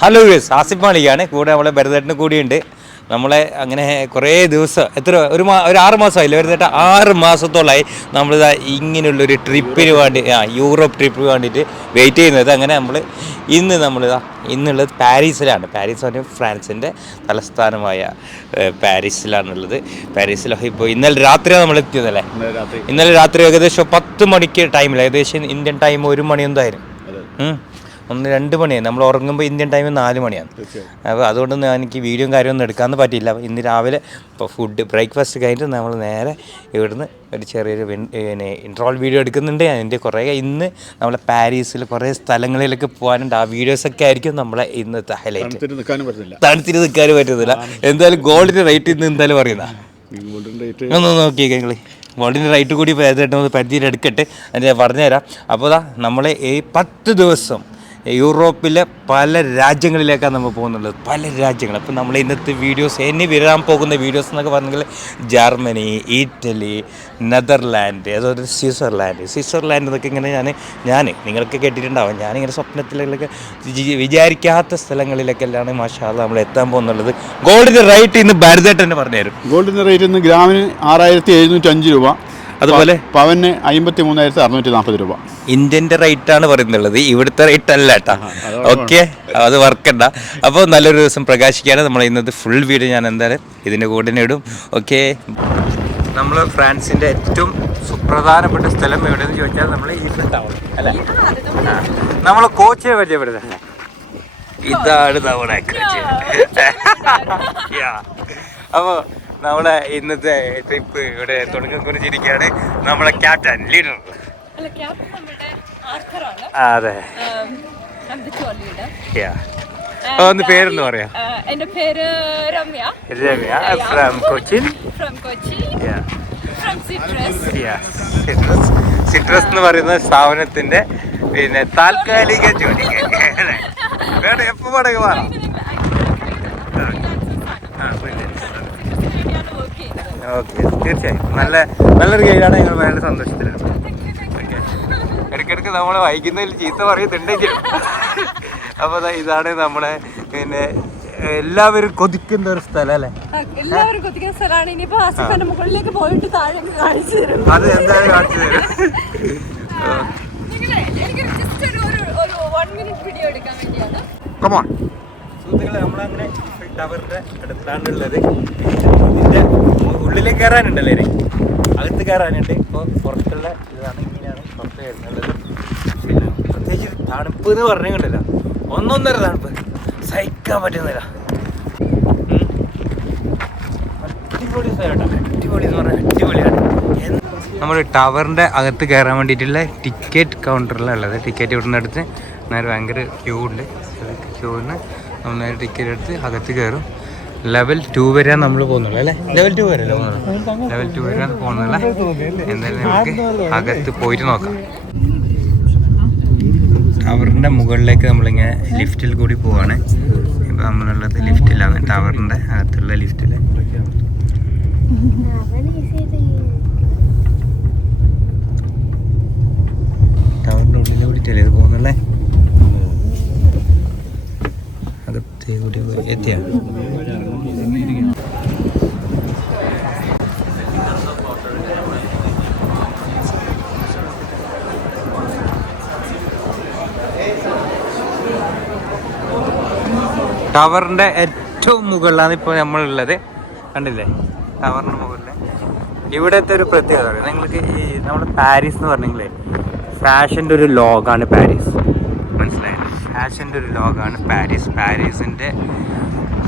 Hello yes Asif മാളികയാണ് കൂടെ നമ്മളെ ഭരതേട്ടന് കൂടിയുണ്ട്. നമ്മളെ അങ്ങനെ കുറേ ദിവസം ഒരു 6 മാസമായില്ലേ ഭരതേട്ട? 6 മാസത്തോളമായി നമ്മളിതാ ഇങ്ങനെയുള്ളൊരു ട്രിപ്പിന് വേണ്ടി യൂറോപ്പ് ട്രിപ്പിന് വേണ്ടിയിട്ട് വെയിറ്റ് ചെയ്യുന്നത്. അങ്ങനെ നമ്മളിതാ ഇന്നുള്ളത് പാരീസിലാണ്. പാരീസ് പറഞ്ഞ ഫ്രാൻസിൻ്റെ തലസ്ഥാനമായ പാരീസിലാണുള്ളത്. പാരീസിലൊക്കെ ഇപ്പോൾ ഇന്നലെ രാത്രിയാണ് നമ്മൾ എത്തിയതല്ലേ? ഇന്നലെ രാത്രി ഏകദേശം 10 മണിക്ക് ടൈമിൽ, ഏകദേശം ഇന്ത്യൻ ടൈം 1 മണി എന്തായിരുന്നു, 1-2 മണിയാണ്. നമ്മൾ ഉറങ്ങുമ്പോൾ ഇന്ത്യൻ ടൈം 4 മണിയാണ്. അപ്പോൾ അതുകൊണ്ടൊന്നും എനിക്ക് വീഡിയോയും കാര്യമൊന്നും എടുക്കാനൊന്നും പറ്റിയില്ല. ഇന്ന് രാവിലെ ഇപ്പോൾ ബ്രേക്ക്ഫാസ്റ്റ് കഴിഞ്ഞിട്ട് നമ്മൾ നേരെ ഇവിടുന്ന് ഒരു ചെറിയൊരു ഇൻട്രോൾ വീഡിയോ എടുക്കുന്നുണ്ട്. അതിൻ്റെ കുറേ ഇന്ന് നമ്മളെ പാരീസിൽ കുറേ സ്ഥലങ്ങളിലൊക്കെ പോകാനുണ്ട്. ആ വീഡിയോസൊക്കെ ആയിരിക്കും നമ്മളെ ഇന്നത്തെ ഹൈലൈറ്റ്. തണുത്തിട്ട് നിൽക്കാനും പറ്റുന്നില്ല. എന്തായാലും ഗോൾഡിൻ്റെ റേറ്റ് ഇന്ന് എന്തായാലും പറയുന്ന ഒന്ന് നോക്കിയേ നിങ്ങൾ. ഗോൾഡിൻ്റെ റേറ്റ് കൂടി പരിധിയിൽ എടുക്കട്ടെ, അത് പറഞ്ഞുതരാം. അപ്പോൾ നമ്മൾ ഈ 10 ദിവസം യൂറോപ്പിലെ പല രാജ്യങ്ങളിലേക്കാണ് നമ്മൾ പോകുന്നുള്ളത്, പല രാജ്യങ്ങൾ. അപ്പോൾ നമ്മൾ ഇന്നത്തെ വീഡിയോസ്, ഇനി വരാൻ പോകുന്ന വീഡിയോസ് എന്നൊക്കെ പറഞ്ഞെങ്കിൽ ജർമ്മനി, ഇറ്റലി, നെതർലാൻഡ്, അതുപോലെ സ്വിറ്റ്സർലാൻഡ് എന്നൊക്കെ ഇങ്ങനെ ഞാൻ നിങ്ങൾക്ക് കേട്ടിട്ടുണ്ടാവും. ഞാനിങ്ങനെ സ്വപ്നത്തിലൊക്കെ വിചാരിക്കാത്ത സ്ഥലങ്ങളിലേക്കെല്ലാം മാഷാ അല്ലാഹ് നമ്മൾ എത്താൻ പോകുന്നുള്ളത്. ഗോൾഡിൻ്റെ റേറ്റ് ഇന്ന് ഭരതേട്ടൻ തന്നെ പറഞ്ഞുതരും. ഗോൾഡിൻ്റെ റേറ്റ് ഇന്ന് ഗ്രാമിന് 6705 രൂപ, അതുപോലെ പവന് 53,640 രൂപ. ഇന്ത്യൻ്റെ റേറ്റാണ് പറയുന്നുള്ളത്, ഇവിടുത്തെ റേറ്റ് അല്ല കേട്ടോ. ഓക്കെ, അത് വർക്കണ്ട. അപ്പോൾ നല്ലൊരു ദിവസം പ്രകാശിക്കാണ് നമ്മൾ ഇന്നത്തെ ഫുൾ വീഡിയോ ഞാൻ എന്തായാലും ഇതിൻ്റെ കൂടെ ഇടും. ഓക്കെ, നമ്മൾ ഫ്രാൻസിൻ്റെ ഏറ്റവും സുപ്രധാനപ്പെട്ട സ്ഥലം എവിടെയെന്ന് ചോദിച്ചാൽ നമ്മൾ ഈഫൽ ടവർ അല്ലേ? നമ്മൾ കോച്ചിനെ പരിചയപ്പെടുന്നത് ഇതാണ് നമ്മുടെ കോച്ച്. അപ്പോൾ നമ്മളെ ഇന്നത്തെ ട്രിപ്പ് ഇവിടെ തുടങ്ങിക്കൊണ്ടിരിക്കുകയാണ്. നമ്മളെ ക്യാപ്റ്റൻ ലീഡർ. അതെ, ഒന്ന് പേരെന്ന് പറയാം. എന്റെ പേര് രമ്യ. ഫ്രം കൊച്ചിൻ. സിട്രസ് എന്ന് പറയുന്ന സ്ഥാപനത്തിന്റെ പിന്നെ താൽക്കാലിക ജോലി. എപ്പോ പടങ്ങ് മാറാം. ഓക്കെ, തീർച്ചയായും നല്ലൊരു ഗൈഡാണ്. ഞങ്ങൾ വളരെ സന്തോഷത്തിലാണ്. ഓക്കെ, ഇടയ്ക്കിടയ്ക്ക് നമ്മളെ വൈകുന്നതിൽ ചീത്ത പറയുന്നുണ്ടെങ്കിലും അപ്പോൾ ഇതാണ് നമ്മളെ പിന്നെ എല്ലാവരും കൊതിക്കുന്ന ഒരു സ്ഥലം അല്ലേ? എല്ലാവരും കൊതിക്കുന്ന സ്ഥലമാണ്. ഇനിയിപ്പോ ആസിഫിന്റെ മുകളിലേക്ക് പോയിട്ട് താഴെ കാണിച്ചു തരും. അത് എന്തായാലും കാണിച്ചു തരും. കമോൺ സുഹൃത്തുക്കളെ, നമ്മളങ്ങനെ ടവറിന്റെ അടുത്താണുള്ളത്. ഇതിന്റെ ഉള്ളിലേക്ക് കയറാനുണ്ടല്ലേ, അകത്ത് കയറാനുണ്ട്. ഇപ്പോൾ പുറത്തുള്ള ഇതാണ്, ഇങ്ങനെയാണ് പുറത്ത് വരുന്നുള്ളത്. പ്രത്യേകിച്ച് തണുപ്പ് എന്ന് പറഞ്ഞിട്ടുണ്ടല്ലോ, 1.5 തണുപ്പ് സഹിക്കാൻ പറ്റുന്നില്ല. അടിപൊളി സ്ഥലം, അടിപൊളി എന്ന് പറഞ്ഞാൽ അടിപൊളിയാണ്. നമ്മൾ ടവറിൻ്റെ അകത്ത് കയറാൻ വേണ്ടിയിട്ടുള്ള ടിക്കറ്റ് കൗണ്ടറിലുള്ളത്. ടിക്കറ്റ് ഇവിടുന്ന് എടുത്ത് നേരെ ഭയങ്കര ക്യൂ ഉണ്ട്. ക്യൂവിന് നമ്മൾ നേരെ ടിക്കറ്റ് എടുത്ത് അകത്ത് കയറും. ലെവൽ 2 വരെയാണ് നമ്മൾ പോകുന്നുള്ളൂ അല്ലേ? ലെവൽ 2 വരെ അല്ലേ പോകുന്നുള്ളൂ? ലെവൽ 2 വരെയാണ് പോകുന്നുള്ളൂ. എന്തായാലും നമുക്ക് അകത്ത് പോയിട്ട് നോക്കാം. ടവറിൻ്റെ മുകളിലേക്ക് നമ്മളിങ്ങനെ ലിഫ്റ്റിൽ കൂടി പോവാണ്. ഇപ്പോൾ നമ്മളുള്ളത് ലിഫ്റ്റിലാണ്, ടവറിൻ്റെ അകത്തുള്ള ലിഫ്റ്റിൽ. ടവറിൻ്റെ ഉള്ളിൽ കൂടിയിട്ടല്ലേ ഇത് പോകുന്നുള്ളേ? അകത്തേ കൂടി എത്തിയാണ്. ടവറിൻ്റെ ഏറ്റവും മുകളിലാണ് ഇപ്പോൾ നമ്മളുള്ളത്. കണ്ടില്ലേ ടവറിൻ്റെ മുകളിൽ? ഇവിടുത്തെ ഒരു പ്രത്യേകത നിങ്ങൾക്ക് ഈ നമ്മുടെ പാരീസ് എന്ന് പറഞ്ഞെങ്കിലേ ഫാഷൻ്റെ ഒരു ലോകമാണ് പാരീസ്. മനസ്സിലായി? ഫാഷൻ്റെ ഒരു ലോകമാണ് പാരീസ്. പാരീസിൻ്റെ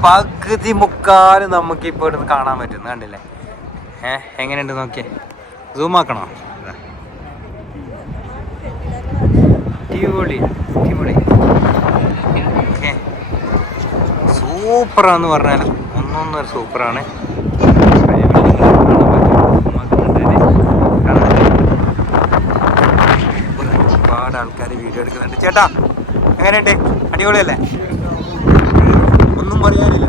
പകുതി മുക്കാലും നമുക്കിപ്പോൾ ഇവിടുന്ന് കാണാൻ പറ്റുന്നു. കണ്ടില്ലേ? എങ്ങനെയുണ്ട് നോക്കിയേ, സൂം ആക്കണോ? അടിപൊളി അടിപൊളി. ഓക്കെ, സൂപ്പറാന്ന് പറഞ്ഞാൽ ഒന്നൊന്നര സൂപ്പറാണ്. ഒരുപാട് ആൾക്കാർ വീഡിയോ എടുക്കുന്നുണ്ട്. ചേട്ടാ എങ്ങനെയുണ്ട്? അടിപൊളിയല്ലേ? ഒന്നും പറയാനില്ല.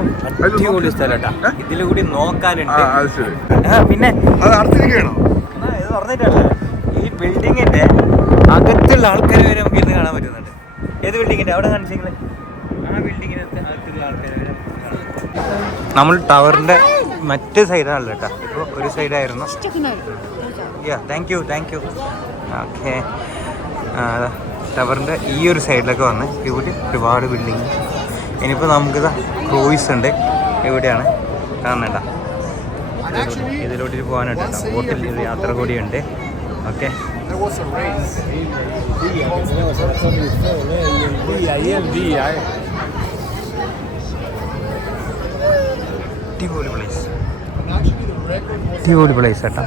സംഭവം അടിപൊളി സ്ഥലട്ടാ. ഇതിൽ കൂടി നോക്കാനുണ്ട്. പിന്നെ ഇത് പറഞ്ഞിട്ടല്ല, ഈ ബിൽഡിങ്ങിന്റെ അകത്തുള്ള ആൾക്കാരെ വരെ നമുക്ക് ഇന്ന് കാണാൻ പറ്റുന്നുണ്ട്. ഏത് ബിൽഡിങ്ങിന്റെ അവിടെ കാണിച്ചെങ്കിൽ ആ ബിൽഡിങ്ങിനകത്ത് അകത്തുള്ള ആൾക്കാരെ വരെ നമ്മൾ ടവറിന്റെ മറ്റേ സൈഡാണല്ലോ കേട്ടോ. ഇപ്പോൾ ഒരു സൈഡായിരുന്നു. Thank you okay. ടവറിൻ്റെ ഈ ഒരു സൈഡിലൊക്കെ വന്ന് ഇവിടെ ഒരുപാട് ബിൽഡിങ്. ഇനിയിപ്പോൾ നമുക്കിതാ ക്രൂയിസ് ഉണ്ട്. ഇവിടെയാണ് കാണുന്നുണ്ട. ഇതിലോട്ട് പോകാനുണ്ട്. ബോട്ടിൽ ഒരു യാത്ര കൂടിയുണ്ട്. ഓക്കെ, അടിപൊളി പ്ലേസ് കേട്ടോ.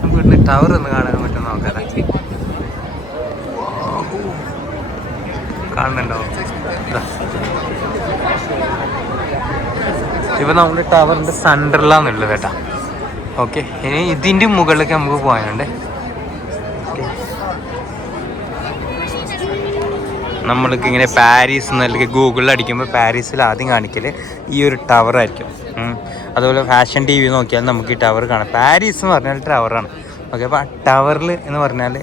നമുക്ക് ഇവിടുന്ന് ടവർ ഒന്ന് കാണാൻ പറ്റും. നോക്കാം, കാണുന്നുണ്ടോ? ഇപ്പം നമ്മുടെ ടവറിൻ്റെ സെൻറ്ററിലാന്നുള്ളത് കേട്ടോ. ഓക്കെ, ഇനി ഇതിൻ്റെ മുകളിലേക്ക് നമുക്ക് പോകാനുണ്ട്. നമ്മൾക്ക് ഇങ്ങനെ പാരീസ് എന്നല്ലെങ്കിൽ ഗൂഗിളിൽ അടിക്കുമ്പോൾ പാരീസിൽ ആദ്യം കാണിക്കൽ ഈ ഒരു ടവറായിരിക്കും. അതുപോലെ ഫാഷൻ TV നോക്കിയാൽ നമുക്ക് ഈ ടവർ കാണാം. പാരീസ് എന്ന് പറഞ്ഞാൽ ടവറാണ്. ഓക്കെ, അപ്പോൾ ആ ടവറിൽ എന്ന് പറഞ്ഞാൽ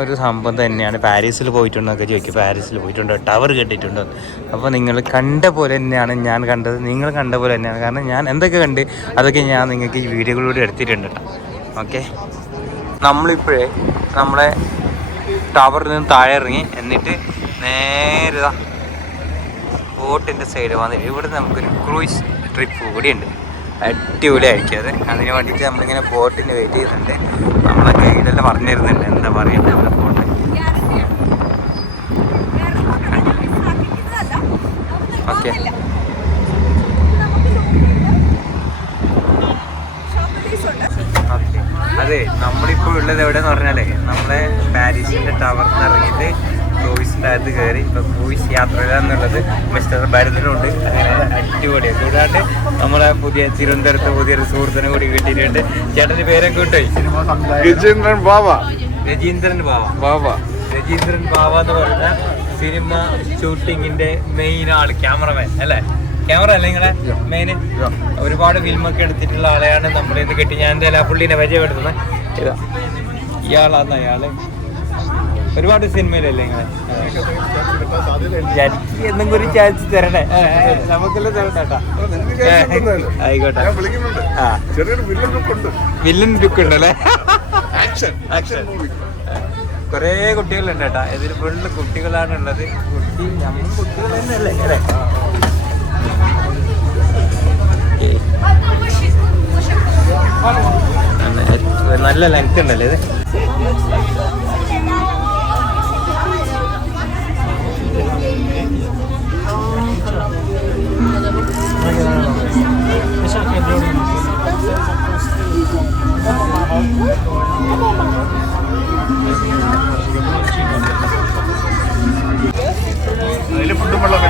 ഒരു സംഭവം തന്നെയാണ്. പാരീസിൽ പോയിട്ടുണ്ടോന്നൊക്കെ ചോദിക്കും. പാരീസിൽ പോയിട്ടുണ്ടോ, ടവർ കെട്ടിയിട്ടുണ്ടോ? അപ്പോൾ നിങ്ങൾ കണ്ട പോലെ തന്നെയാണ് ഞാൻ കണ്ടത്. നിങ്ങൾ കണ്ട പോലെ തന്നെയാണ്. കാരണം ഞാൻ എന്തൊക്കെ കണ്ട് അതൊക്കെ ഞാൻ നിങ്ങൾക്ക് ഈ വീഡിയോകളിലൂടെ എടുത്തിട്ടുണ്ട് കേട്ടോ. ഓക്കെ, നമ്മളിപ്പോഴേ നമ്മളെ ടവറിൽ നിന്ന് താഴെ ഇറങ്ങി എന്നിട്ട് നേരെ ബോട്ടിൻ്റെ സൈഡ് വന്നിട്ട് ഇവിടെ നമുക്കൊരു ക്രൂയിസ് ട്രിപ്പ് കൂടിയുണ്ട്. അടിപൊളിയായിരിക്കും അത്. അതിന് വേണ്ടിയിട്ട് നമ്മളിങ്ങനെ ബോട്ടിന് വെയിറ്റ് ചെയ്യുന്നുണ്ട്. നമ്മളെ ഗൈഡെല്ലാം പറഞ്ഞു തരുന്നുണ്ട് എന്താ പറയുന്നത് നമ്മുടെ ബോട്ട്. ഓക്കെ, അതെ, നമ്മളിപ്പോൾ ഉള്ളത് എവിടെയെന്ന് പറഞ്ഞാലേ നമ്മളെ പാരീസിൻ്റെ ടവറിൽ നിന്ന് ഇറങ്ങിയിട്ട് ക്രൂയിസിൻ്റെ അകത്ത് കയറി. ഇപ്പോൾ ക്രൂയിസ് യാത്രയിലാന്നുള്ളത് മിസ്റ്റർ ഭരതനുണ്ട്. അങ്ങനെ അടിപൊളിയാണ്. കൂടാണ്ട് നമ്മളെ പുതിയ തിരുവനന്തപുരത്ത് പുതിയൊരു സുഹൃത്തിനെ കൂടി കിട്ടിയിട്ടുണ്ട്. ചേട്ടൻ്റെ പേരൊക്കെ കിട്ടുപോയി. രജീന്ദ്രൻ ബാവ എന്ന് പറയുന്ന സിനിമ ഷൂട്ടിങ്ങിൻ്റെ മെയിൻ ആൾ, ക്യാമറമാൻ അല്ലേ? ക്യാമറ അല്ലേ നിങ്ങളെ മെയിൻ? ഒരുപാട് ഫിലിമൊക്കെ എടുത്തിട്ടുള്ള ആളെയാണ് നമ്മളിന്ന് കിട്ടി. ഞാൻ എന്തായാലും ആ പുള്ളീനെ പരിചയപ്പെടുത്തുന്നത്. ഇതാ ഇയാളാന്ന്. അയാള് ഒരുപാട് സിനിമയിലല്ലേ നിങ്ങളെ? എന്നും കൂടി ചാൻസ് തരണേ, നമുക്കെല്ലാം തരട്ടെ കേട്ടോ. ആയിക്കോട്ടെ. വില്ലൻ ലുക്ക് ഉണ്ടല്ലേ? കുറേ കുട്ടികളുണ്ട് കേട്ടോ. ഇതിൽ ഫുള്ള് കുട്ടികളാണുള്ളത്. നമ്മൾ കുട്ടികൾ തന്നെയല്ലേ അല്ലേ? നല്ല ലെങ്ത് ഉണ്ടല്ലേ ഇത്? അതിൽ ഫുഡും വെള്ളമൊക്കെ.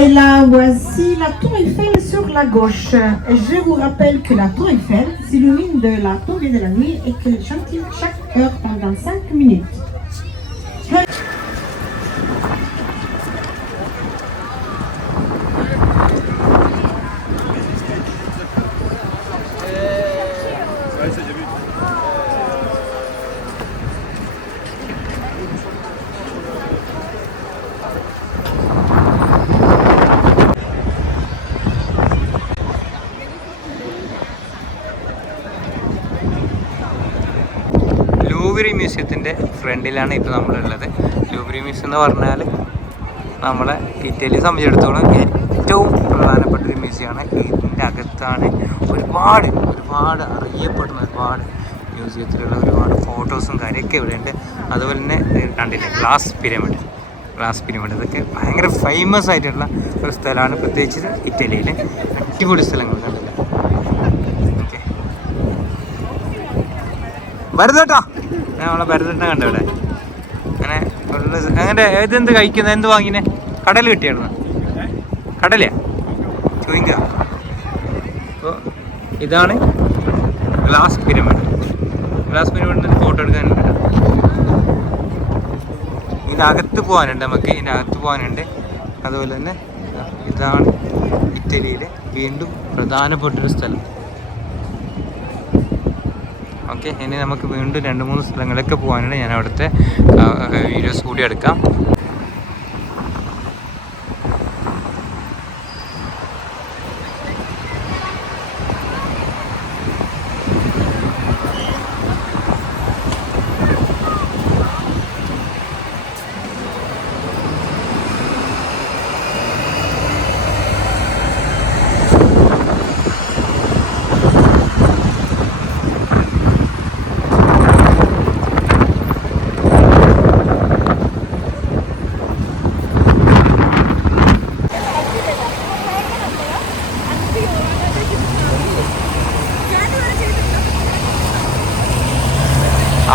Et là, voici la tour Eiffel sur la gauche. Et je vous rappelle que la tour Eiffel s'illumine de la tombée de la nuit et qu'elle scintille chaque heure pendant 5 minutes. ലൂവ്രി മ്യൂസിയത്തിൻ്റെ ഫ്രണ്ടിലാണ് ഇപ്പോൾ നമ്മളുള്ളത്. ലൂവ്രി museum എന്ന് പറഞ്ഞാൽ നമ്മളെ ഇറ്റലിയെ സംബന്ധിച്ചിടത്തോളം ഏറ്റവും പ്രധാനപ്പെട്ട ഒരു മ്യൂസിയമാണ്. ഇതിൻ്റെ അകത്താണ് ഒരുപാട് അറിയപ്പെടുന്ന ഒരുപാട് മ്യൂസിയത്തിലുള്ള ഒരുപാട് ഫോട്ടോസും കാര്യമൊക്കെ ഇവിടെയുണ്ട്. അതുപോലെ തന്നെ കണ്ടില്ലേ ഗ്ലാസ് പിരമിഡ് ഇതൊക്കെ ഭയങ്കര ഫേമസ് ആയിട്ടുള്ള ഒരു സ്ഥലമാണ്, പ്രത്യേകിച്ച് ഇറ്റലിയിൽ. അടിപൊളി സ്ഥലങ്ങൾ കണ്ടില്ല. ഓക്കെ, ഭരതേട്ടാ, നമ്മളെ ഭരതേട്ടനെ കണ്ടോ ഇവിടെ? അങ്ങനെ ഇതെന്ത് കഴിക്കുന്നത്? എന്ത് വാങ്ങിനെ? കടൽ കിട്ടിയായിരുന്നു. കടലയാ ചോദിക്കുക. അപ്പോൾ ഇതാണ് ഗ്ലാസ് പിരമിഡ്. ഗ്ലാസ് പിരമിഡിന് ഫോട്ടോ എടുക്കാനുണ്ട്. ഇതിനകത്ത് പോകാനുണ്ട്, നമുക്ക് ഇതിനകത്ത് പോകാനുണ്ട്. അതുപോലെ തന്നെ ഇതാണ് ഇറ്റലിയിലെ വീണ്ടും പ്രധാനപ്പെട്ടൊരു സ്ഥലം. ഓക്കെ, ഇനി നമുക്ക് വീണ്ടും 2-3 സ്ഥലങ്ങളൊക്കെ പോകാനുണ്ട്. ഞാൻ അവിടുത്തെ വീഡിയോസ് കൂടി എടുക്കാം.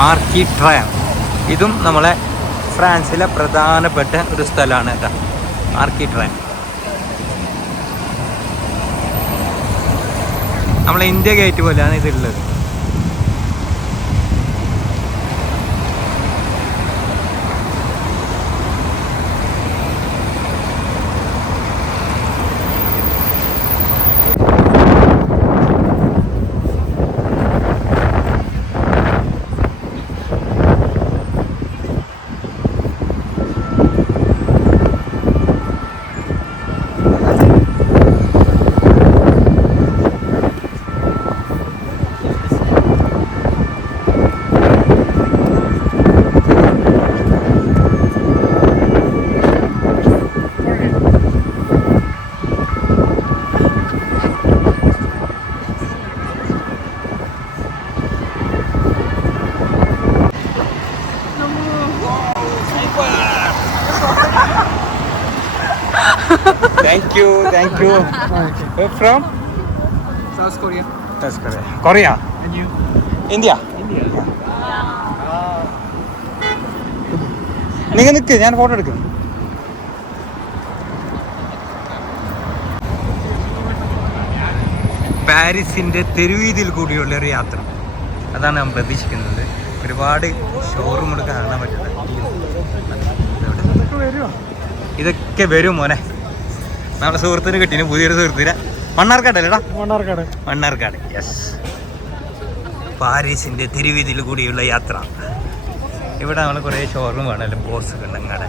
ആർക്കി ട്രയംഫ്, ഇതും നമ്മളെ ഫ്രാൻസിലെ പ്രധാനപ്പെട്ട ഒരു സ്ഥലമാണ് കേട്ടോ, ആർക്കി ട്രയംഫ്. നമ്മളെ ഇന്ത്യ ഗേറ്റ് പോലെയാണ് ഇതുള്ളത്. Thank you. Where from? South Korea. South Korea. Korea. And you? India. India. നിങ്ങൾ നിൽക്ക്, ഞാൻ ഫോട്ടോ എടുക്കും. പാരീസിൻ്റെ തെരുവീതിയിൽ കൂടിയുള്ള ഒരു യാത്ര, അതാണ് ഞാൻ പ്രതീക്ഷിക്കുന്നത്. ഒരുപാട് ഷോറൂമുകൾ കാണാൻ പറ്റുന്നത്. ഇതൊക്കെ വരും മോനെ. നമ്മുടെ സുഹൃത്തിന് കിട്ടിന്, പുതിയൊരു സുഹൃത്തിന്. മണ്ണാർക്കാടല്ലേടാ? മണ്ണാർക്കാട്. യെസ്, പാരീസിൻ്റെ തെരുവീതിയിൽ കൂടിയുള്ള യാത്ര. ഇവിടെ നമ്മൾ കുറേ ഷോറൂം കാണാമല്ലോ, ബോസ് കണ്ടങ്ങാടെ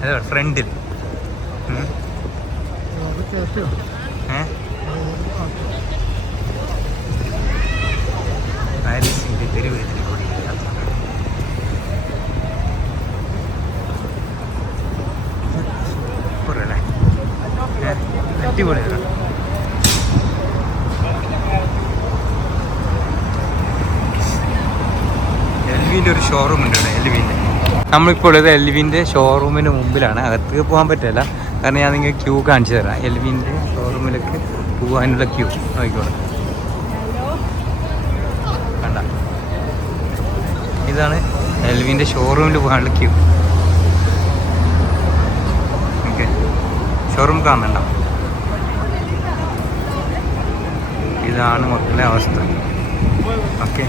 അതെ ഫ്രണ്ടിൽ. പാരീസിൻ്റെ തെരുവീതിയിൽ കൂടിയുള്ള യാത്ര. സൂപ്പറല്ലേ, അടിപൊളിയാണ്. എൽവിൻ്റെ ഒരു ഷോറൂം ഉണ്ട് ഇവിടെ, എൽവിൻ്റെ. നമ്മളിപ്പോൾ ഇത് എൽവിൻ്റെ ഷോറൂമിന് മുമ്പിലാണ്. അകത്ത് പോകാൻ പറ്റില്ല, കാരണം ഞാൻ നിങ്ങൾക്ക് ക്യൂ കാണിച്ചു തരാം. എൽവിൻ്റെ ഷോറൂമിലേക്ക് പോകാനുള്ള ക്യൂ നോക്കിക്കോളെ. കണ്ട, ഇതാണ് എൽവിൻ്റെ ഷോറൂമിൽ പോകാനുള്ള ക്യൂ. ഓക്കെ, ഷോറൂം കാണുന്നുണ്ടോ? ഇതാണ് മക്കളുടെ അവസ്ഥ. ഓക്കെ,